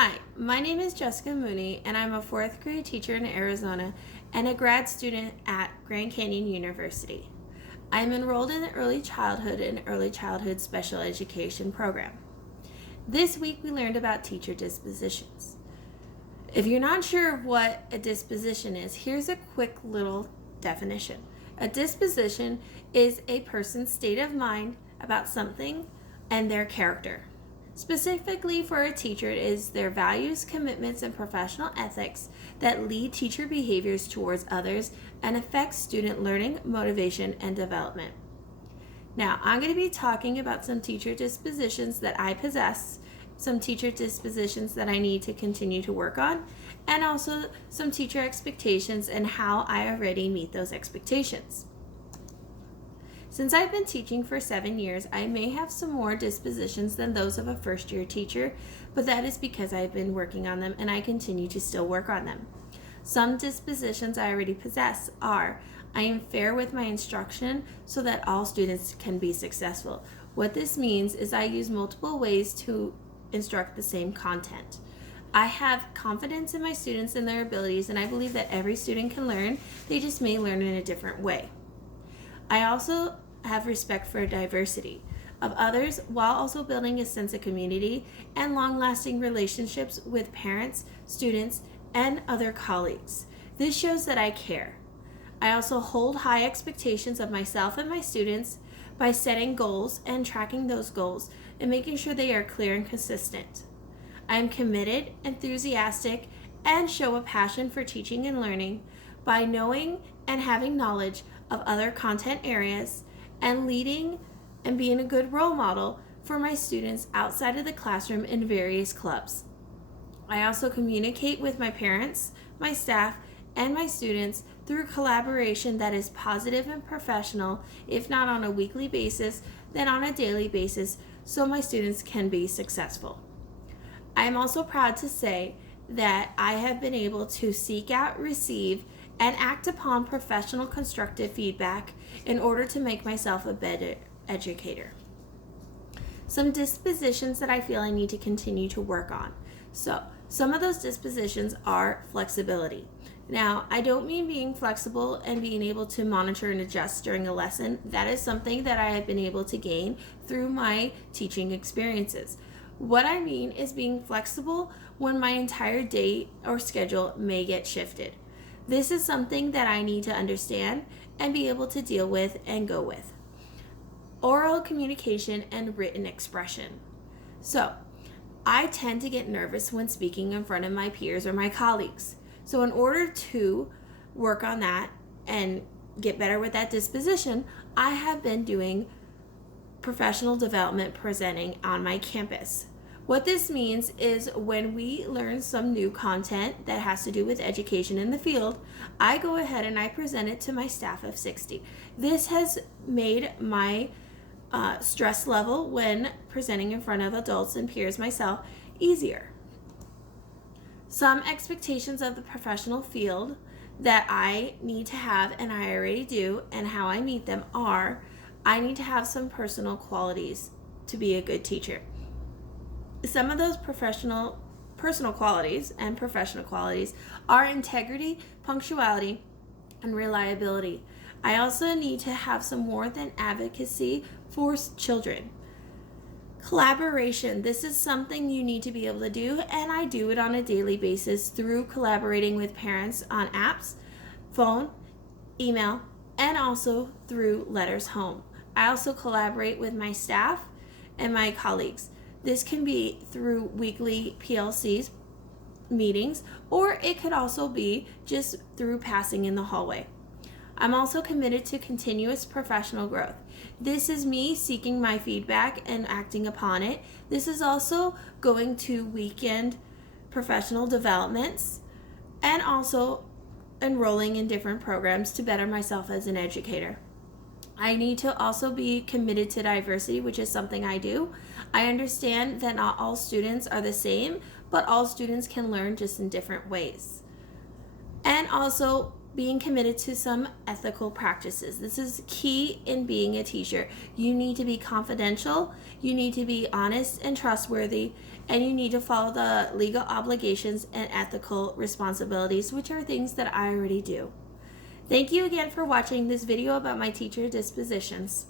Hi, my name is Jessica Mooney, and I'm a fourth grade teacher in Arizona and a grad student at Grand Canyon University. I'm enrolled in the Early Childhood and Early Childhood Special Education program. This week we learned about teacher dispositions. If you're not sure of what a disposition is, here's a quick little definition. A disposition is a person's state of mind about something and their character. Specifically for a teacher, it is their values, commitments, and professional ethics that lead teacher behaviors towards others and affect student learning, motivation, and development. Now, I'm going to be talking about some teacher dispositions that I possess, some teacher dispositions that I need to continue to work on, and also some teacher expectations and how I already meet those expectations. Since I've been teaching for 7 years, I may have some more dispositions than those of a first-year teacher, but that is because I've been working on them and I continue to still work on them. Some dispositions I already possess are: I am fair with my instruction so that all students can be successful. What this means is I use multiple ways to instruct the same content. I have confidence in my students and their abilities, and I believe that every student can learn, they just may learn in a different way. I also have respect for diversity of others while also building a sense of community and long-lasting relationships with parents, students, and other colleagues. This shows that I care. I also hold high expectations of myself and my students by setting goals and tracking those goals and making sure they are clear and consistent. I am committed, enthusiastic, and show a passion for teaching and learning by knowing and having knowledge of other content areas and leading and being a good role model for my students outside of the classroom in various clubs. I also communicate with my parents, my staff, and my students through collaboration that is positive and professional, if not on a weekly basis, then on a daily basis, so my students can be successful. I am also proud to say that I have been able to seek out, receive, and act upon professional constructive feedback in order to make myself a better educator. Some dispositions that I feel I need to continue to work on. So, some of those dispositions are flexibility. Now, I don't mean being flexible and being able to monitor and adjust during a lesson. That is something that I have been able to gain through my teaching experiences. What I mean is being flexible when my entire day or schedule may get shifted. This is something that I need to understand and be able to deal with and go with. Oral communication and written expression. So, I tend to get nervous when speaking in front of my peers or my colleagues. So in order to work on that and get better with that disposition, I have been doing professional development presenting on my campus. What this means is when we learn some new content that has to do with education in the field, I go ahead and I present it to my staff of 60. This has made my stress level when presenting in front of adults and peers myself easier. Some expectations of the professional field that I need to have, and I already do, and how I meet them are: I need to have some personal qualities to be a good teacher. Some of those personal qualities and professional qualities are integrity, punctuality, and reliability. I also need to have some more than advocacy for children. Collaboration. This is something you need to be able to do, and I do it on a daily basis through collaborating with parents on apps, phone, email, and also through letters home. I also collaborate with my staff and my colleagues. This can be through weekly PLCs meetings, or it could also be just through passing in the hallway. I'm also committed to continuous professional growth. This is me seeking my feedback and acting upon it. This is also going to weekend professional developments and also enrolling in different programs to better myself as an educator. I need to also be committed to diversity, which is something I do. I understand that not all students are the same, but all students can learn just in different ways. And also being committed to some ethical practices. This is key in being a teacher. You need to be confidential, you need to be honest and trustworthy, and you need to follow the legal obligations and ethical responsibilities, which are things that I already do. Thank you again for watching this video about my teacher dispositions.